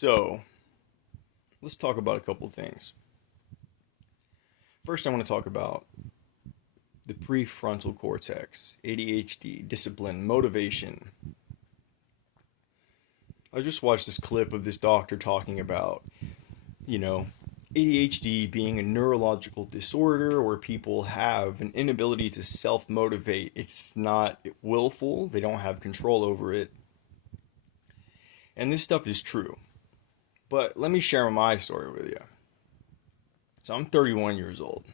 So, let's talk about a couple of things. First, I want to talk about the prefrontal cortex, ADHD, discipline, motivation. I just watched this clip of this doctor talking about, you know, ADHD being a neurological disorder where people have an inability to self motivate. It's not willful, they don't have control over it. And this stuff is true. But let me share my story with you. So I'm 31 years old.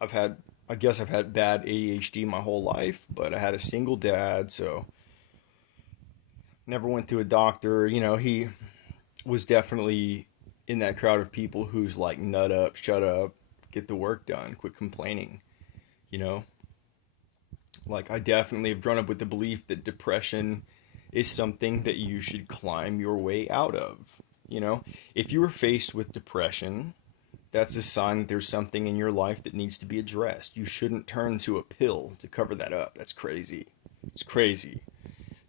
I guess I've had bad ADHD my whole life, but I had a single dad, so never went to a doctor. He was definitely in that crowd of people who's like, nut up, shut up, get the work done, quit complaining. You know, like I definitely have grown up with the belief that depression is something that you should climb your way out of. If you were faced with depression, that's a sign that there's something in your life that needs to be addressed. You shouldn't turn to a pill to cover that up. That's crazy. It's crazy.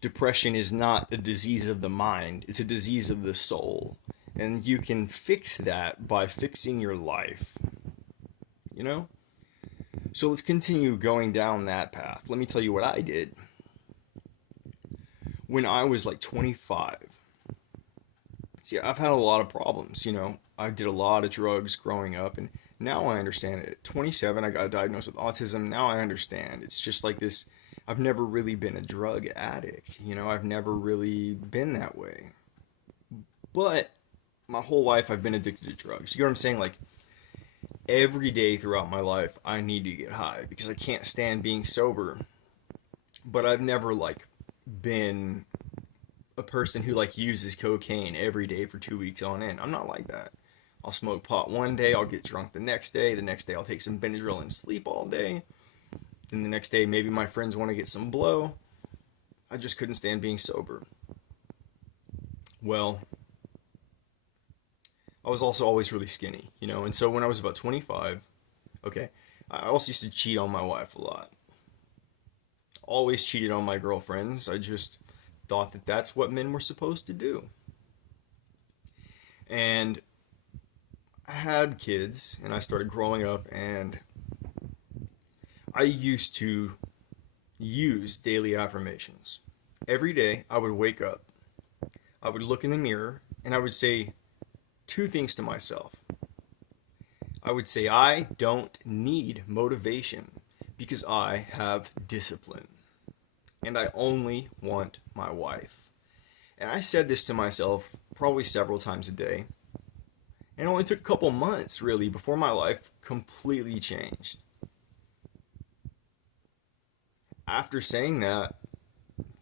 Depression is not a disease of the mind, it's a disease of the soul. And you can fix that by fixing your life. You know? So let's continue going down that path. Let me tell you what I did. When I was like 25, see, I've had a lot of problems, I did a lot of drugs growing up, and now I understand it. At 27, I got diagnosed with autism. Now I understand. It's just like this. I've never really been a drug addict. I've never really been that way. But my whole life, I've been addicted to drugs. You know what I'm saying? Like, every day throughout my life, I need to get high because I can't stand being sober. But I've never, like, been a person who, like, uses cocaine every day for 2 weeks on end. I'm not like that. I'll smoke pot one day, I'll get drunk the next day I'll take some Benadryl and sleep all day. Then the next day, maybe my friends want to get some blow. I just couldn't stand being sober. Well, I was also always really skinny, and so when I was about 25, okay, I also used to cheat on my wife a lot. Always cheated on my girlfriends. I just thought that that's what men were supposed to do. And I had kids, and I started growing up, and I used to use daily affirmations. Every day, I would wake up, I would look in the mirror, and I would say two things to myself. I would say, I don't need motivation because I have discipline. And I only want my wife. And I said this to myself probably several times a day. And it only took a couple months, really, before my life completely changed. After saying that,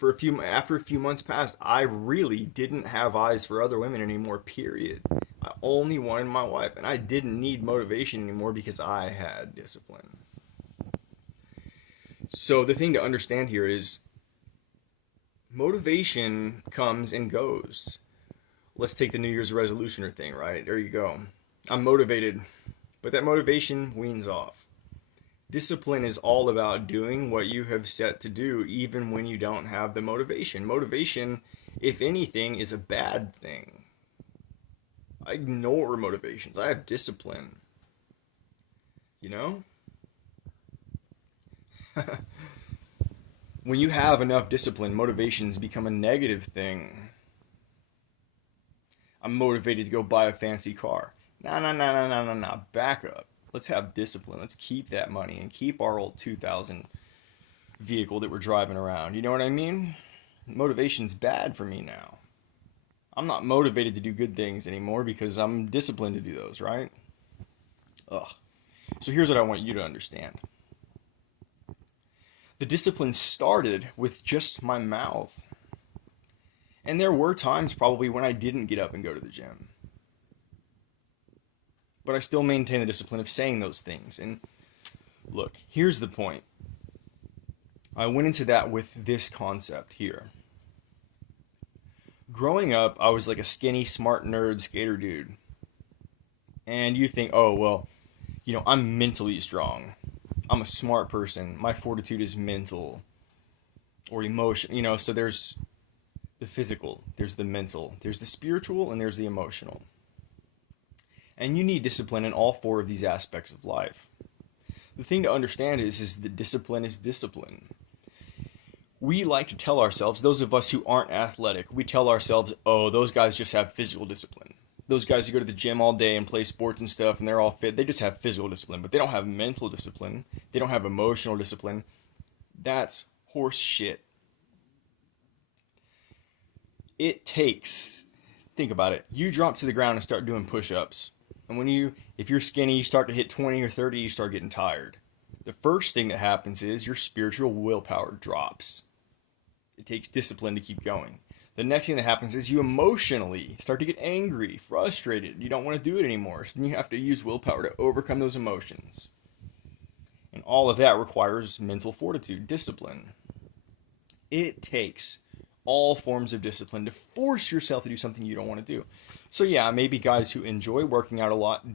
after a few months passed, I really didn't have eyes for other women anymore, period. I only wanted my wife, and I didn't need motivation anymore because I had discipline. So the thing to understand here is motivation comes and goes. Let's take the New Year's resolution thing, right? There you go. I'm motivated, but that motivation weans off. Discipline is all about doing what you have set to do, even when you don't have the motivation. Motivation, if anything, is a bad thing. I ignore motivations. I have discipline. When you have enough discipline, motivations become a negative thing. I'm motivated to go buy a fancy car. No. Back up. Let's have discipline. Let's keep that money and keep our old 2000 vehicle that we're driving around. You know what I mean? Motivation's bad for me now. I'm not motivated to do good things anymore because I'm disciplined to do those, right? Ugh. So here's what I want you to understand. The discipline started with just my mouth. And there were times probably when I didn't get up and go to the gym. But I still maintain the discipline of saying those things. And look, here's the point. I went into that with this concept here. Growing up, I was like a skinny, smart nerd skater dude. And you think, oh, well, I'm mentally strong. I'm a smart person. My fortitude is mental or emotion. So there's the physical, there's the mental, there's the spiritual, and there's the emotional. And you need discipline in all four of these aspects of life. The thing to understand is that discipline is discipline. We like to tell ourselves, those of us who aren't athletic, we tell ourselves, oh, those guys just have physical discipline. Those guys who go to the gym all day and play sports and stuff and they're all fit, they just have physical discipline, but they don't have mental discipline. They don't have emotional discipline. That's horse shit. It takes, think about it, you drop to the ground and start doing push-ups. And if you're skinny, you start to hit 20 or 30, you start getting tired. The first thing that happens is your spiritual willpower drops. It takes discipline to keep going. The next thing that happens is you emotionally start to get angry, frustrated. You don't want to do it anymore. So then you have to use willpower to overcome those emotions. And all of that requires mental fortitude, discipline. It takes all forms of discipline to force yourself to do something you don't want to do. So yeah, maybe guys who enjoy working out a lot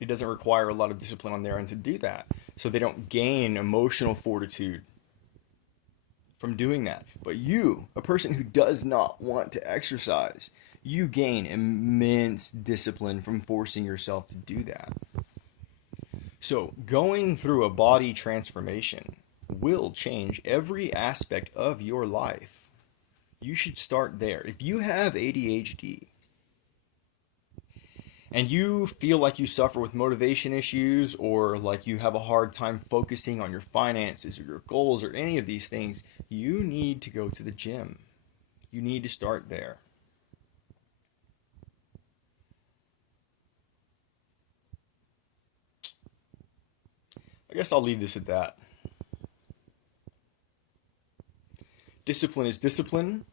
it doesn't require a lot of discipline on their end to do that. So they don't gain emotional fortitude from doing that. But you, a person who does not want to exercise, you gain immense discipline from forcing yourself to do that. So going through a body transformation will change every aspect of your life. You should start there. If you have ADHD and you feel like you suffer with motivation issues, or like you have a hard time focusing on your finances or your goals or any of these things, you need to go to the gym. You need to start there. I guess I'll leave this at that. Discipline is discipline.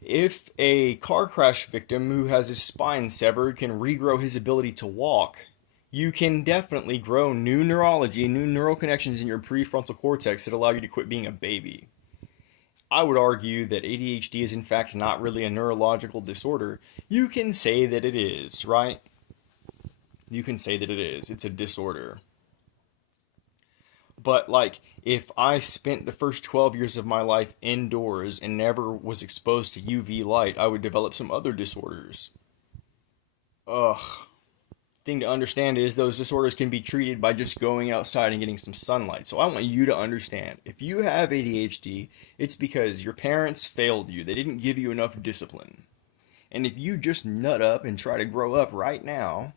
If a car crash victim who has his spine severed can regrow his ability to walk, you can definitely grow new neurology, new neural connections in your prefrontal cortex that allow you to quit being a baby. I would argue that ADHD is in fact not really a neurological disorder. You can say that it is, right? You can say that it is. It's a disorder. But like, if I spent the first 12 years of my life indoors and never was exposed to UV light, I would develop some other disorders. Thing to understand is those disorders can be treated by just going outside and getting some sunlight. So I want you to understand, if you have ADHD, it's because your parents failed you. They didn't give you enough discipline. And if you just nut up and try to grow up right now,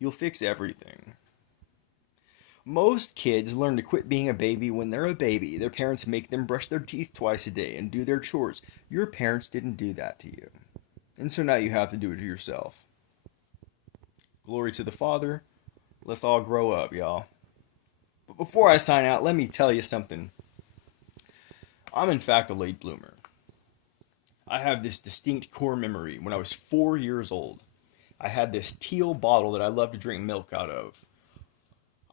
you'll fix everything. Most kids learn to quit being a baby when they're a baby. Their parents make them brush their teeth twice a day and do their chores. Your parents didn't do that to you. And so now you have to do it to yourself. Glory to the Father. Let's all grow up, y'all. But before I sign out, let me tell you something. I'm in fact a late bloomer. I have this distinct core memory. When I was 4 years old, I had this teal bottle that I loved to drink milk out of.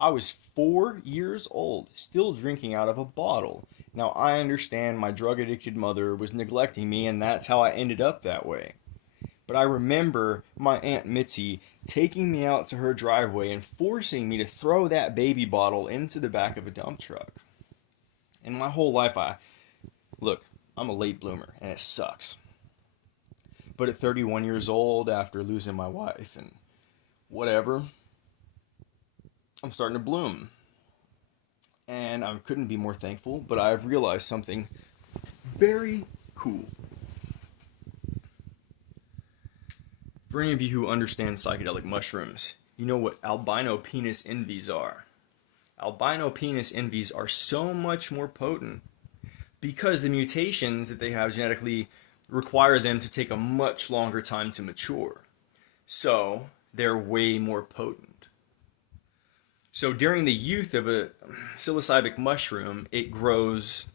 I was 4 years old, still drinking out of a bottle. Now, I understand my drug-addicted mother was neglecting me, and that's how I ended up that way. But I remember my Aunt Mitzi taking me out to her driveway and forcing me to throw that baby bottle into the back of a dump truck. And my whole life, look, I'm a late bloomer, and it sucks. But at 31 years old, after losing my wife and whatever, I'm starting to bloom. And I couldn't be more thankful, but I've realized something very cool. For any of you who understand psychedelic mushrooms, you know what albino penis envies are. Albino penis envies are so much more potent because the mutations that they have genetically require them to take a much longer time to mature. So, they're way more potent. So during the youth of a psilocybin mushroom, it grows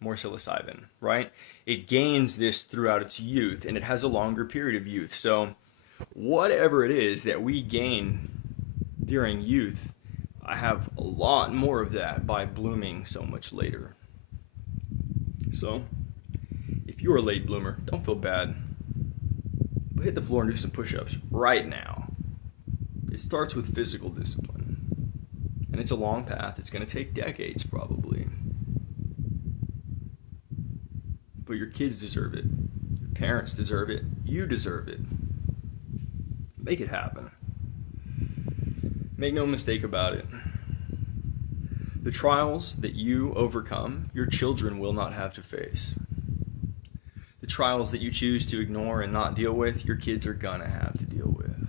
more psilocybin, right? It gains this throughout its youth, and it has a longer period of youth. So whatever it is that we gain during youth, I have a lot more of that by blooming so much later. So if you're a late bloomer, don't feel bad. But hit the floor and do some push-ups right now. It starts with physical discipline. And it's a long path. It's going to take decades, probably. But your kids deserve it. Your parents deserve it. You deserve it. Make it happen. Make no mistake about it. The trials that you overcome, your children will not have to face. The trials that you choose to ignore and not deal with, your kids are gonna have to deal with.